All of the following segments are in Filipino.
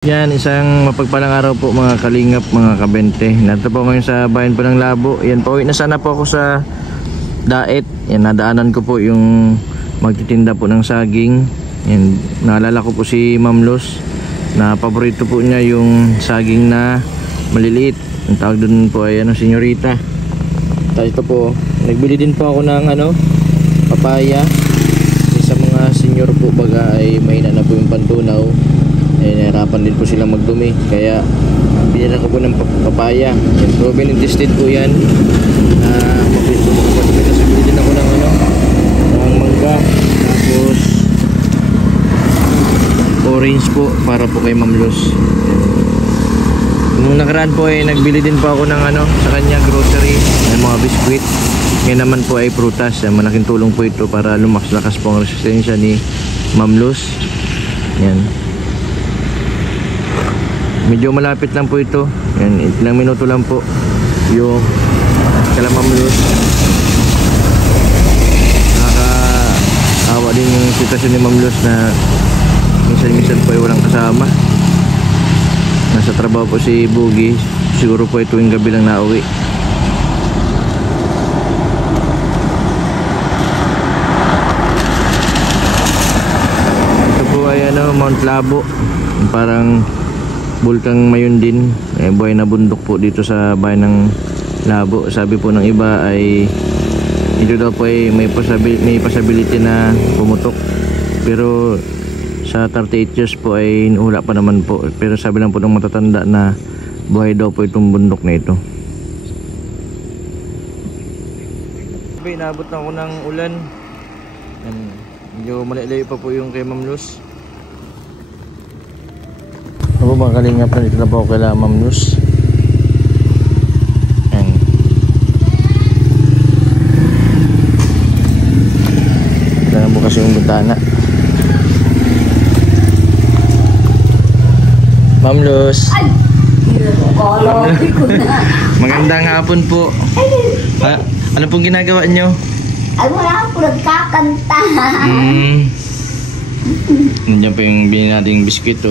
Yan, isang mapagpalang araw po mga kalingap, mga kabente. Narito po ngayon sa bayan po ng Labo. Yan, pauwi na sana po ako sa Daet. Yan, nadaanan ko po yung magtitinda po ng saging. Yan, naalala ko po si Ma'am Luz na paborito po niya yung saging na maliliit. Ang tawag dun po ay senyorita. Tapos ito po, nagbili din po ako ng papaya. Sa mga senior po baga ay mahina na po yung pantunaw. Nahirapan din po silang magdumi, kaya binila ko po ng papaya. Yan, proven and tested po yan. Mabilis po po. Tapos bili din ako ng mangga. Tapos orange po para po kay Ma'am Luz. Nung nakaraan po ay nagbili din po ako ng sa kanya grocery, ng mga biskwit. Ngayon naman po ay prutas. Malaking tulong po ito para lumakas po ang resistensya ni Ma'am Luz. Yan. Medyo malapit lang po ito. Yan, ilang minuto lang po yung kala Ma'am Luz. Nakakaawa din yung sitwasyon ni Ma'am Luz na minsan po ay walang kasama. Nasa trabaho po si Boogie. Siguro po ito yung gabi lang nauwi. Ito po ay Mount Labo. Parang Bulkang Mayundin, buhay na bundok po dito sa bayan ng Labo. Sabi po ng iba ay ito daw po ay may possibility na pumutok, pero sa 38 years po ay wala pa naman po. Pero sabi lang po ng matatanda na buhay daw po itong bundok na ito. Sabi, naabot na ako ng ulan. Medyo malilayo pa po yung kay Ma'am Luz. Ako mga kalingap, dito na po ako kay Ma'am Luz. Ayan. Ito na bukas yung bintana. Ma'am Luz. Magandang hapon po. Ano pong ginagawa nyo? Ay, wala po, nagkakanta. Nandiyan pa yung binili nating biskwit.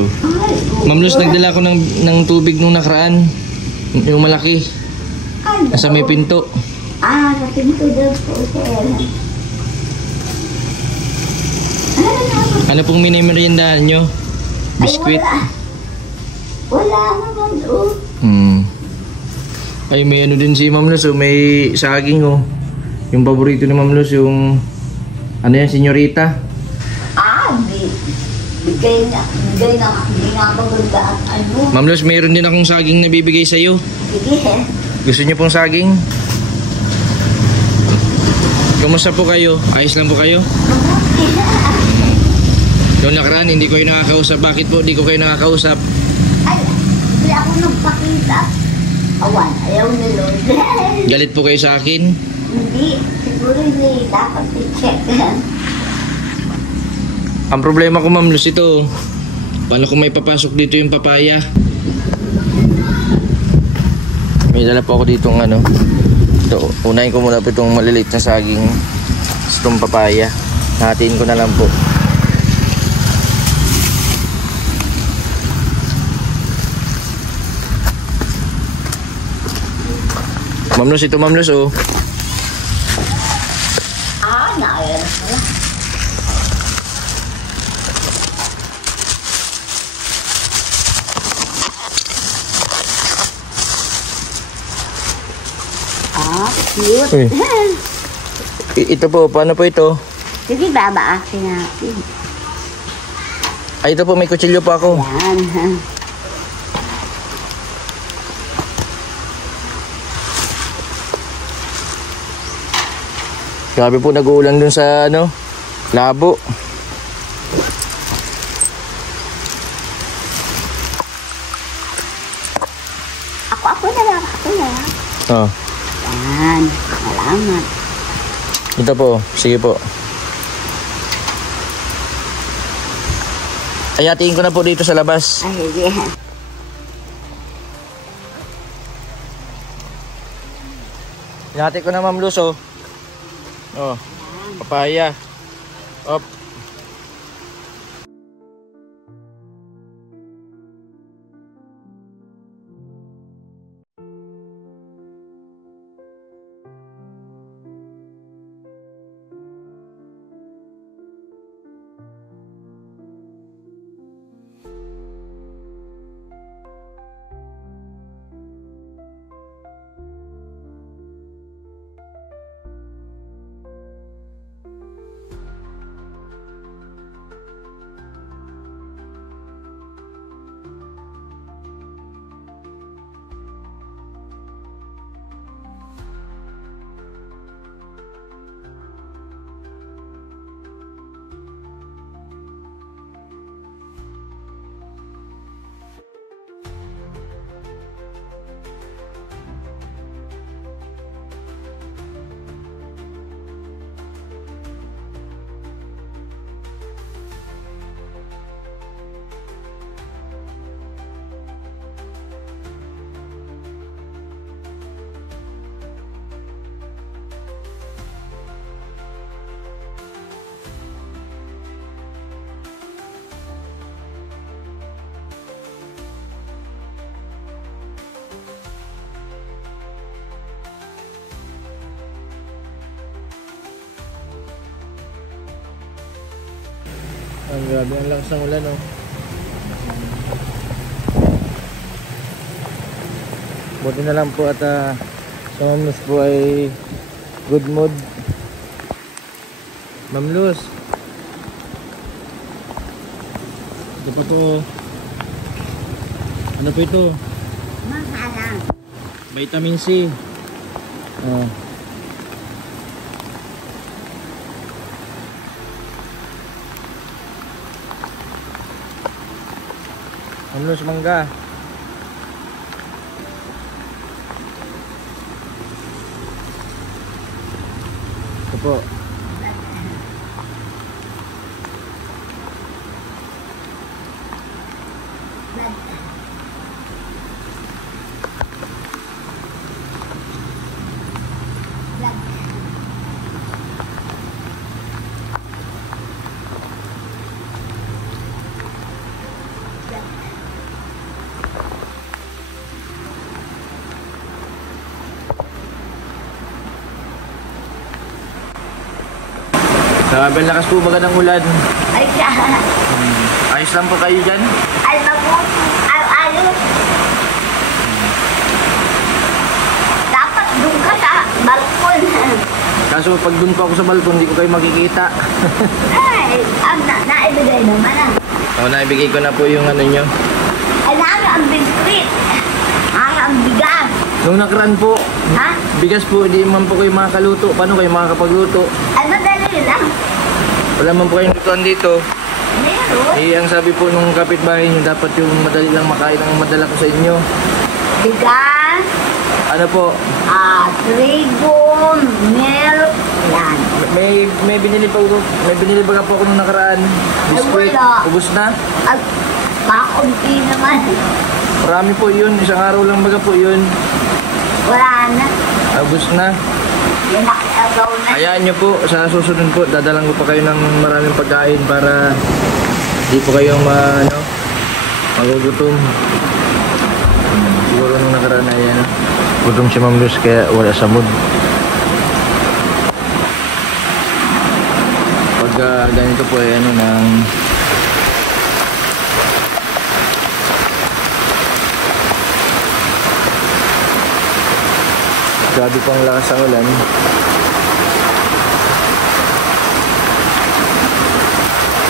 Ma'am Luz, nagdala ko ng tubig nung nakaraan. Yung malaki. Nasa may pinto. Sa pinto daw po, sir. Ano pong minimeriendahan nyo? Biskwit? Ay, wala naman, Ay, may din si Ma'am Luz, may saging, yung paborito ni Ma'am Luz, yung senyorita. Bigay na maganda at Ma'am Luz, mayroon din akong saging na bibigay sa'yo. Sige. Gusto niyo pong saging? Kumusta po kayo? Ayos lang po kayo? Noong nakaraan, hindi ko kayo nakakausap. Bakit po hindi ko kayo nakakausap? Ay, hindi ako nagpakita. Awan, ayaw ni Lord. Galit po kayo sa akin? Hindi, siguro hindi dapat i-check. Ang problema ko, Ma'am Luz, ito. Paano kung may papasok dito yung papaya? May dala po ako dito ito, unahin ko muna po itong maliliit na saging. Itong papaya. Hatiin ko na lang po. Ma'am Luz, ito Ma'am Luz, Naayan na. Cute. Uy. Ito po, paano po ito? Sige, babaakin natin. Ay, ito po, may kutsilyo pa ako. Yan. Grabe po, nag-uulan dun sa Labo. Ako na lang. Yan. Salamat. Ito po, sige po. Ayatiin ko na po dito sa labas. Ay, sige. Ihati ko na Ma'am Luz, papaya. Op. Ang grabe ang lakas ng ulan, oh. Buti na lang po at sa Ma'am Luz po ay good mood. Ma'am Luz, ito pa po. Ano po ito? Mahalang. Vitamin C. Oh. Ma'am Luz, mangga. Ito po. Grabe ang lakas po baga ng ulan. Ay, Ayos lang po kayo dyan? ay, mabuti. Ay, ayos. Dapat doon ka sa balkon. Kaso pag dun po ako sa balkon, hindi ko kayo makikita. Ay, ang naibigay naman ah. So, naibigay ko na po yung ano nyo. Ay, ang biskuit. Ang bigas. Nung nakaraan po, Ha? bigas po, hindi man po kayo makakaluto. Paano kayo makakapagluto? Ay, madali lang. Wala man po kayong lutuan dito. Meron. Eh, ang sabi po nung kapitbahay nyo, dapat yung madali lang makain ang madala ko sa inyo. Bigas. Ano po, Trigo. Milk. Yan. may binili pa po, may binili ba po ako nung nakaraan? Biskuit, wala. ubos na? At pakunti naman. Marami po yun, isang araw lang baga po yun. Wala na. Ubos na. Yan nakiagaw na. Hayaan nyo po, sa susunod po, dadalang ko pa kayo ng maraming pagkain para di po kayo magugutom. Siguro nung nakaraan na yan, gutom si Ma'am Luz kaya wala sa mood. Pag ganito po ay ng grabe pang lakas ang ulan.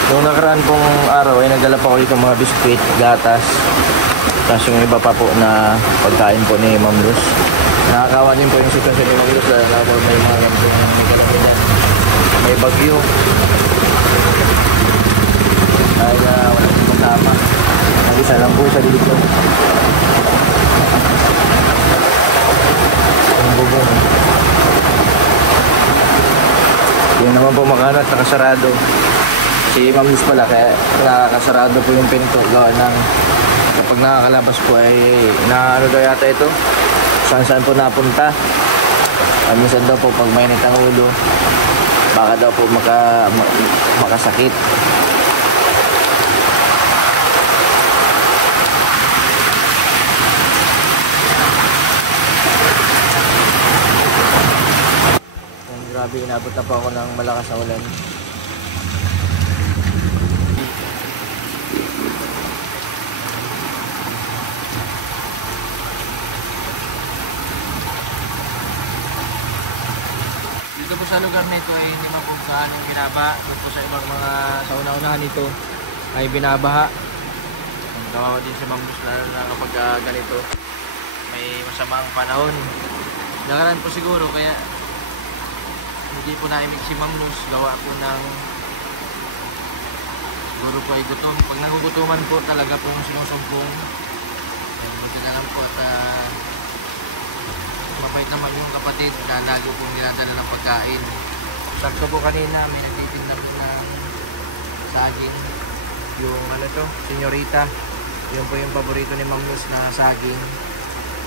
Noong nakaraan pong araw ay nagdala pa ko dito mga biskuit, gatas. Tapos yung iba pa po na pagkain po ni Ma'am Luz. Nakakawa din po yung sitwasyon ni Ma'am Luz lalo may mga ganito may kalamitan. May bagyo. Dahil wala pong tama. Nag-isa lang po siya dito. Ang bubong. Yung naman po makalat, nakasarado. Si Ma'am Luz pala kaya nakakasarado po yung pinto gawa ng kapag nakakalabas po ay naano daw yata ito saan po napunta. Minsan daw po pag mainit ang ulo baka daw po makasakit. Grabe, inabot na po ako ng malakas na ulan. Dito po sa lugar nito ay hindi man po saan yung binabaha. Dito po sa ibang mga sa una-unahan nito ay binabaha. Kawawa din si Ma'am Luz lalo na kapag ganito may masamang panahon. Nakaraan po siguro kaya hindi po naimik si Ma'am Luz gawa po ng siguro po ay gutom. Pag nagugutuman po talaga pong sinusumpong. Buti na lang po at mabait naman yung kapatid na lagi pong niladala ng pagkain. Sakto po kanina may nagtitinda ng saging. Yung ano to, senyorita. Yun po yung paborito ni Ma'am Luz na saging.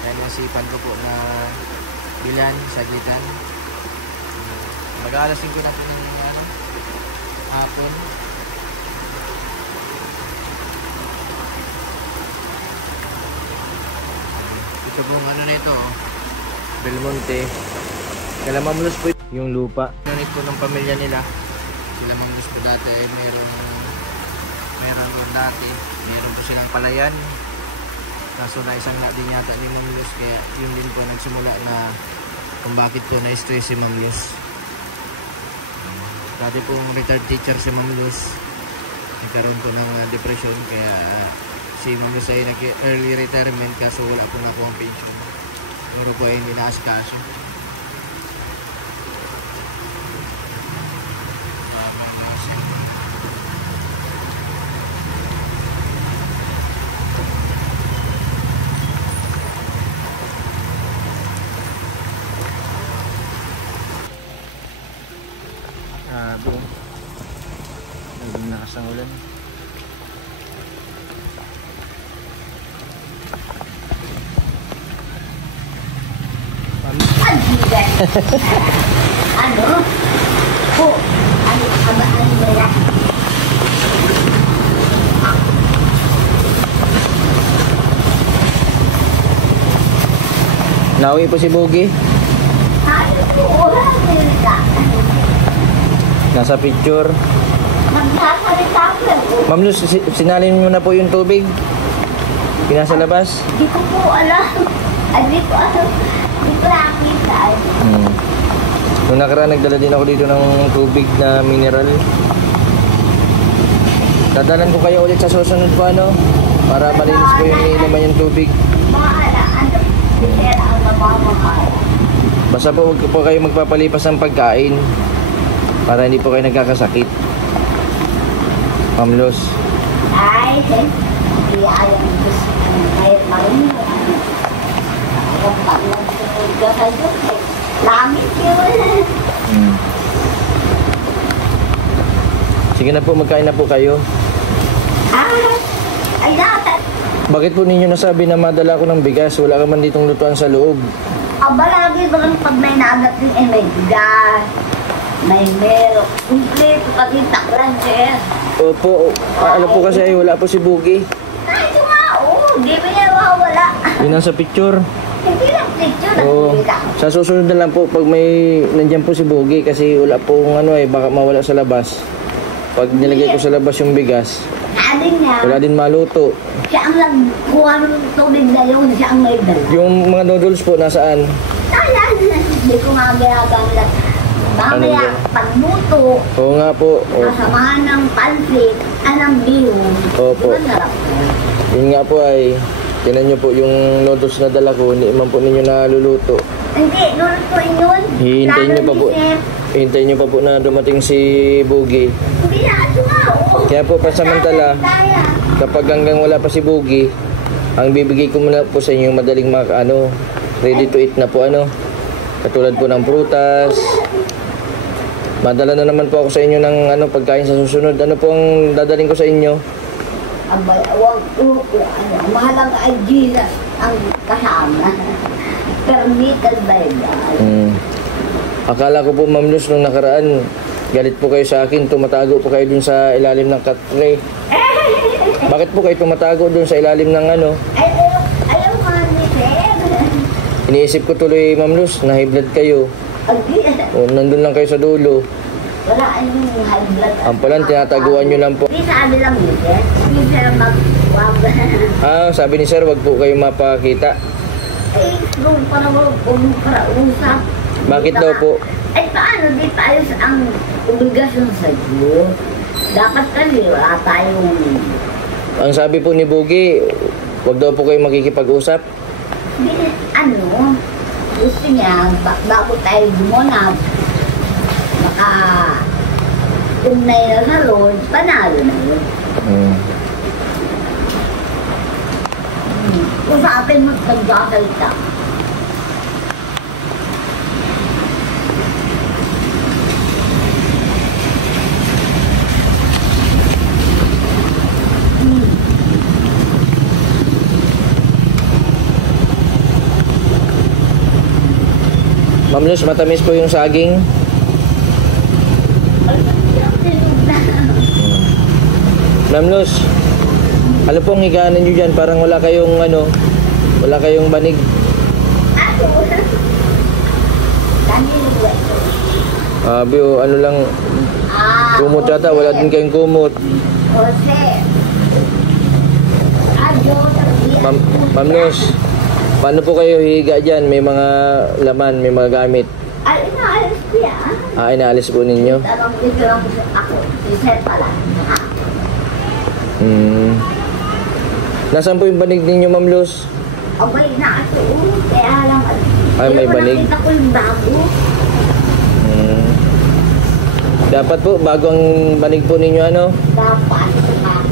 Kaya nasipan ko po na bilan, sagitan. Mag-aalas 5 na po ng hapon. Ito pong ano na ito, Belmonte. Kala Ma'am Luz po yung lupa. Ngunit po ng pamilya nila. Sila Ma'am Luz po dati ay mayroong meron doon dati. Meron po silang palayan. Kaso na isang nga din yata ni Ma'am Luz, kaya yun din po nagsimula na kung bakit po na-stress si Ma'am Luz. Dati pong retired teacher si Ma'am Luz, nagkaroon po ng depression, kaya si Ma'am Luz ay nag-early retirement kaso wala po na po ang pension. Pero po ay hindi na-askaso. Grabe. Naging lakas ng ulan. Ano? Po, ano ba yan? Nauwi po si Boogie. Ano po, wala nila. Nasa picture. Magsasalita ko. Ma'am Luz, sinalin mo na po yung tubig. Pinasa labas. Di ko po alam. Ay, di ko alam. Di ko nakita. Nung nakaraan, nagdala din ako dito ng tubig na mineral. Dadalan ko kayo ulit sa susunod po, ano? Para malinis ko yung iniinuman yung tubig. Mahala, ano? Hindi ang namamahal. Basta po huwag po kayo magpapalipas ng pagkain para hindi po kayo nagkakasakit. Ma'am Luz. Ay, hindi ayaw gusto ng kahit marimot. Ang pag-nagsunod ka kayo, langit yun. Sige na po, magkain na po kayo. Ay, dapat. Bakit po ninyo nasabi na madala ko ng bigas? Wala ka man ditong lutuan sa loob. Aba, lagi ba lang pag may nagat din, may bigas, may milk, complete, pagkita ko lang, sir. Opo, alam po kasi ay wala po si Boogie. Ay, ito nga, di ba niya mawawala? Yun ang sa picture. Hindi lang picture, Oo. nakikita. Sa susunod na lang po pag may nandiyan po si Boogie kasi wala pong ano baka mawala sa labas. Pag nilagay ko sa labas yung bigas, Sabi niya, wala din maluto. siya ang nagkuha ng tubig na yun, siya ang may dala. Yung mga noodles po nasaan? Hindi ko nga ginagamit. Mamaya, Ano ba? pagmuto, Oo nga po. kasamahan ng pansit, anong bihon. Opo. Diba sarap? Yun nga po ay tinan nyo po yung noodles na dala ko, hindi man po ninyo naluluto. Hindi, noon po yun. Hihintayin nyo pa po. Lalo ni Hihintayin nyo pa po na dumating si Boogie. Hindi na ito nga, oo. Kaya po pasamantala, Kaya. kapag hanggang wala pa si Boogie, ang bibigay ko muna po sa inyo yung madaling ready to eat na po katulad po ng prutas. Madala na naman po ako sa inyo ng pagkain sa susunod. Ano po ang dadaling ko sa inyo? Abay, awang uko, mahalang ID na ang kasama. Permitted by God. Akala ko po, Ma'am Luz, nung nakaraan, galit po kayo sa akin, tumatago po kayo dun sa ilalim ng cat-tray. Bakit po kayo tumatago dun sa ilalim ng Ayaw nga ni Sir. Iniisip ko tuloy, Ma'am Luz, na high blood kayo. O, nandun lang kayo sa dulo. Wala yung high blood. Ang palang, tinataguan nyo lang po. Hindi sabi lang ni Sir. Hindi Sir mag-wag. Sabi ni Sir, wag po kayo mapakita. Doon pa naman para usap. Bakit daw po? Ay, paano? Di pa ayos ang obligasyon sa Diyos. Dapat kasi wala tayong... Ang sabi po ni Boogie, wag daw po kayo makikipag-usap. Hindi, gusto niya, bago tayo gumunap, baka umnay na sa Lord, panalo na yun. Usapin mo pagkakalita. Ma'am Luz, matamis po yung saging. Ma'am Luz, ano pong higaanan nyo dyan? Parang wala kayong wala kayong banig. Dami Ano lang, kumot yata, wala din kayong kumot. Jose, Ma'am Luz, paano po kayo higa dyan? May mga laman, may mga gamit. Ay, inaalis ko yan. Inaalis po ninyo? Tarang dito lang ako. Isa pala. Nasaan po yung banig ninyo, Ma'am Luz? Abay na ako. Kaya lang. Ay, may banig. Nakita ko yung bago. Dapat po, bago ang banig po ninyo, ano? Dapat.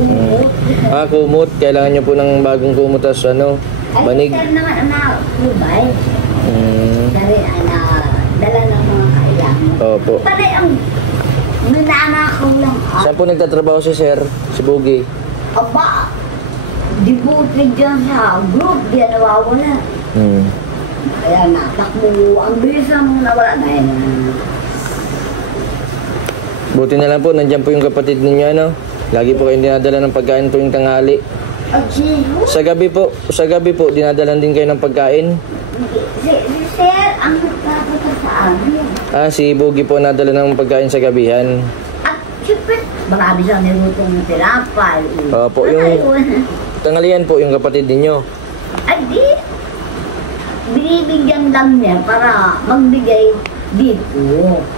Kumot. Kumot. Kailangan nyo po ng bagong kumot as ano, banig. Ay, sir naman, Lubay. Dari, dala ng mga kailangan. Opo. Pati ang nananakaw lang. Saan po nagtatrabaho si Sir? Si Boogie? Aba, devoted dyan sa group. Di nawawala. Kaya natakbo. Ang bilis ang nawala na yun. Buti na lang po, nandiyan po yung kapatid ninyo, ano? Lagi po kayong dinadala ng pagkain po yung tanghali. Sa gabi po, dinadalan din kayo ng pagkain? Si Sir, ang nagpapunta sa amin. Si Boogie po nadala ng pagkain sa gabihan. At siyempre, marami siyang nilutong na tinapay. Opo, yung tanghalian po yung kapatid ninyo. Ay, di. Binibigyan lang niya para magbigay dito.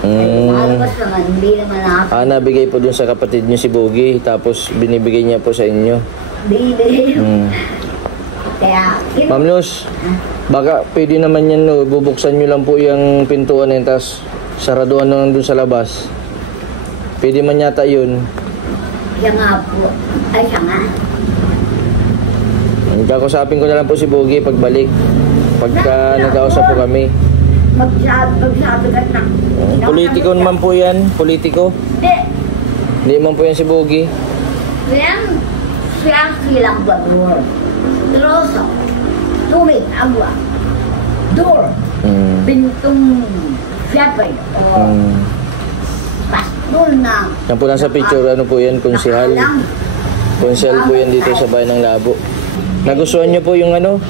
Ay, malabas naman, hindi naman ako. Nabigay po dun sa kapatid niyo si Boogie, tapos binibigay niya po sa inyo. Binibigay. Kaya, Ma'am Luz, baka pwede naman yan, no? Bubuksan nyo lang po yung pintuan na yun, tapos saraduhan na lang dun sa labas. Pwede man yata yun. Siya nga po. Ay, siya nga. Kakusapin ko na lang po si Boogie pagbalik. Pagka nag-ausap po kami. Magsabi ka na. Politiko naman po yan. Politiko. Hindi. Hindi man po yan si Boogie. Siya silang bador. Troso. Tubig, agua. Door. Pintong shepherd. Pastor na. Yan po nasa picture, ano po yan, konsehal. Konsehal po yan dito sa bayan ng Labo. Nagustuhan nyo po yung ano,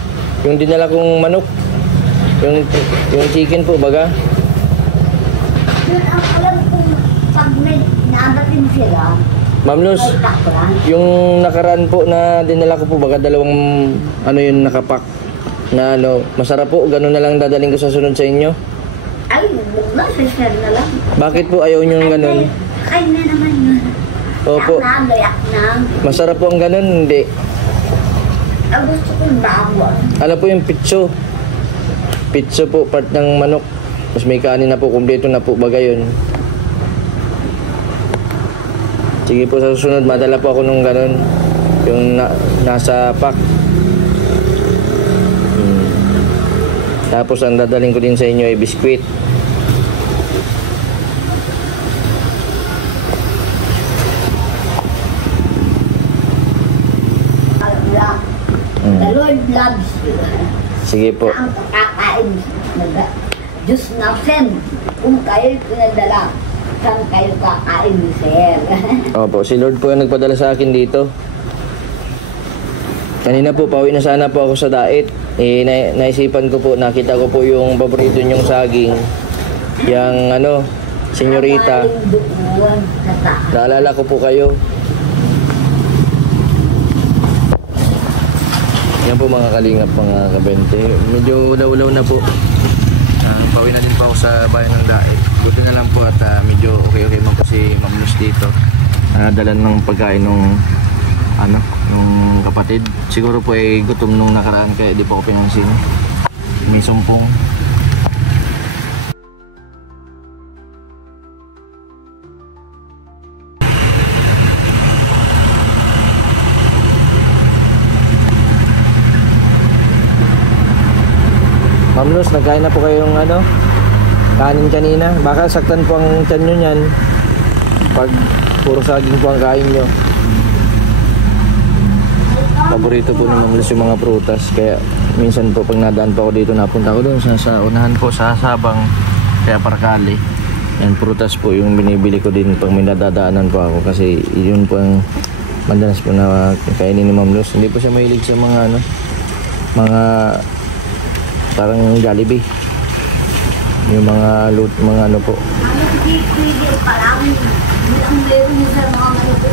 yung dinala kong manok. Yung chicken po, baga. Yun ang alam kong pag may nadating sila. Ma'am Luz, yung nakaraan po na dinala ko po, baga dalawang ano yun nakapak na ano, masarap po, ganun na lang dadaling ko sa sunod sa inyo. Ay, share na lang. Bakit po ayaw nyo yung ganun? Ay na naman yun. Opo. Gayak na. Masarap po ang ganun, hindi. Gusto kong bago. Ano po yung pitso? Pitso po, part ng manok. Mas may kanin na po, kumpleto na po, baga yun. Sige po, sa susunod, madala po ako nung ganun. Yung nasa pack. Tapos, ang dadaling ko din sa inyo ay biskwit. The Lord loves you. Sige po. Ang kakain. Diyos na send. Kung kayo'y pinadala, saan kayo kakain ni Sir? Opo, si Lord po yung nagpadala sa akin dito. Kanina po, pauwi na sana po ako sa Dait. Naisipan ko po, nakita ko po yung paborito nyong saging. Yung ano, senyorita. Naalala ko po kayo. Yan po mga kalingap, mga kabente. Medyo ulaw-ulaw na po. Pauwi na din po ako sa bayan ng Dait. Buti na lang po at medyo okay man po si Ma'am Luz dito. Dalan ng pagkain nung ano, yung kapatid. Siguro po ay gutom nung nakaraan kaya di po ako pinansin. May sumpong. Ma'am Luz, nagkain na po kayong ano, kanin kanina. Baka saktan po ang tiyan nyo yan pag puro saging po ang kain nyo. Paborito po ni Ma'am Luz yung mga prutas. Kaya minsan po pag nadaan po ako dito, napunta ko doon sa unahan po sa Sabang, kaya Parkali. Yan, prutas po yung binibili ko din pag may nadadaanan po ako. Kasi yun po ang madalas po na kainin ni Ma'am Luz. Hindi po siya mahilig sa mga ano, mga parang Jollibee. Yung mga loot, mga ano po. Hindi pwede parang bilang meron mo sa mga manipit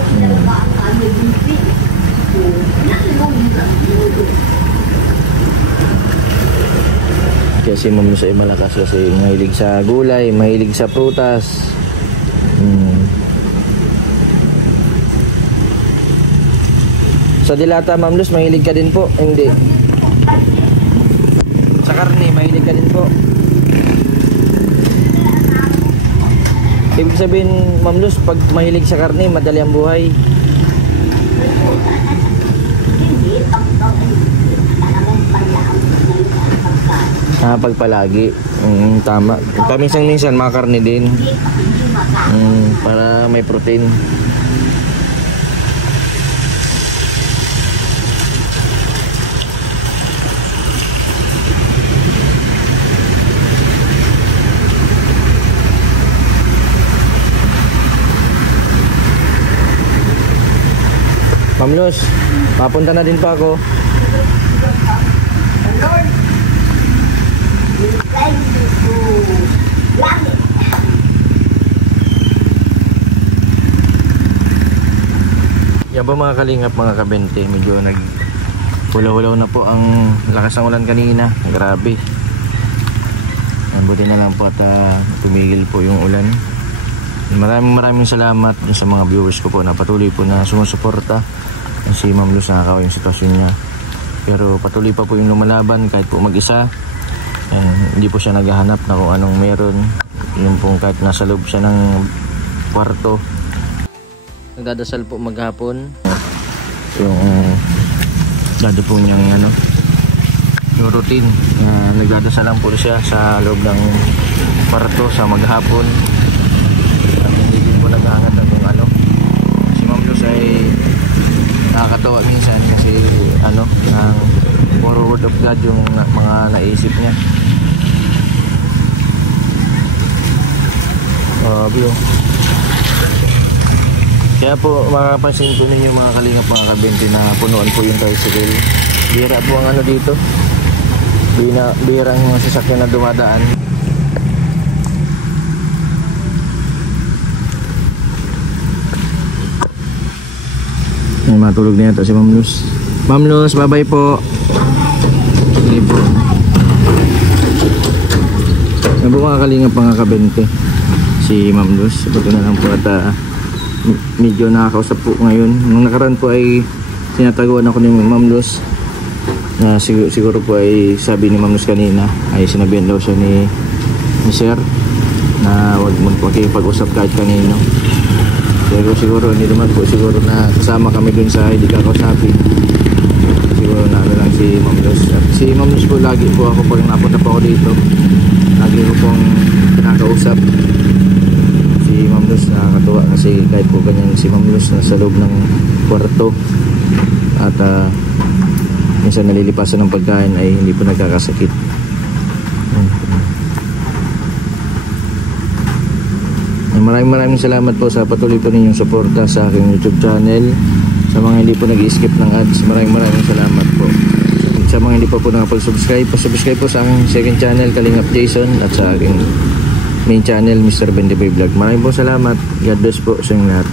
na ano, Kaya si Ma'am Luz ay malakas kasi mahilig sa gulay, mahilig sa prutas. Sa dilata, Ma'am Luz, mahilig ka din po? Hindi. Sa karne, mahilig ka din po? Ibig sabihin, Ma'am Luz, pag mahilig sa karne, madali ang buhay. Pagpalagi. Tama. Paminsan-minsan, makarne din. Para may protein. Ma'am Luz, papunta na din pa ako. Yan ba mga kalingap, mga kabente, medyo hulaw-hulaw na po ang lakas ng ulan kanina. Grabe. Buti na lang po at tumigil po yung ulan. Maraming salamat sa mga viewers ko po na patuloy po na sumusuporta. Si Ma'am Luz, nakakawa yung sitwasyon niya, pero patuloy pa po yung lumalaban kahit po mag-isa. Hindi po siya naghahanap na kung anong meron. Yung pong kahit nasa loob siya ng kwarto, nagdadasal po maghapon. Yung dado po niyang yung routine, nagdadasal lang po siya sa loob ng kwarto sa maghapon. At hindi din po naghahanap na kung ano. Si Ma'am Luz ay nakakatawa minsan kasi ng word of God yung mga naisip niya. Kaya po makapansin po ninyo mga kalingap, mga kabente, na punuan po yung tricycle. Bira po ang dito. Bira ang mga sasakyan na dumadaan. May matulog na yata si Ma'am Luz. Ma'am Luz, bye-bye po. Sige po. Yan po mga kalingap, mga kabente, si Ma'am Luz. Ito na lang po at medyo nakakausap po ngayon. Nung nakaraan po ay sinataguan ako ni Ma'am Luz na siguro po ay sabi ni Ma'am Luz kanina ay sinabihan daw siya ni Sir na huwag magpag-usap kahit kanino. Pero siguro hindi naman po siguro na kasama kami dun sa hindi kakausapin. Siguro na lang si Ma'am Luz. At si Ma'am Luz po, lagi po ako pag napunta po ako dito, lagi ko pong kinakausap si Ma'am Luz. Nakakatuwa kasi kahit po ganyan si Ma'am Luz nasa loob ng kwarto at minsan nalilipasan ng pagkain ay hindi po nagkakasakit. Maraming salamat po sa patuloy po ninyong suporta sa aking YouTube channel. Sa mga hindi po nag-skip ng ads, maraming salamat po. Sa mga hindi pa po nakapag-subscribe, pa-subscribe po sa aking second channel, Kalingap Jason, at sa aking main channel, Mr. Bendiboy Vlog. Maraming po salamat. God bless po sa inyo lahat.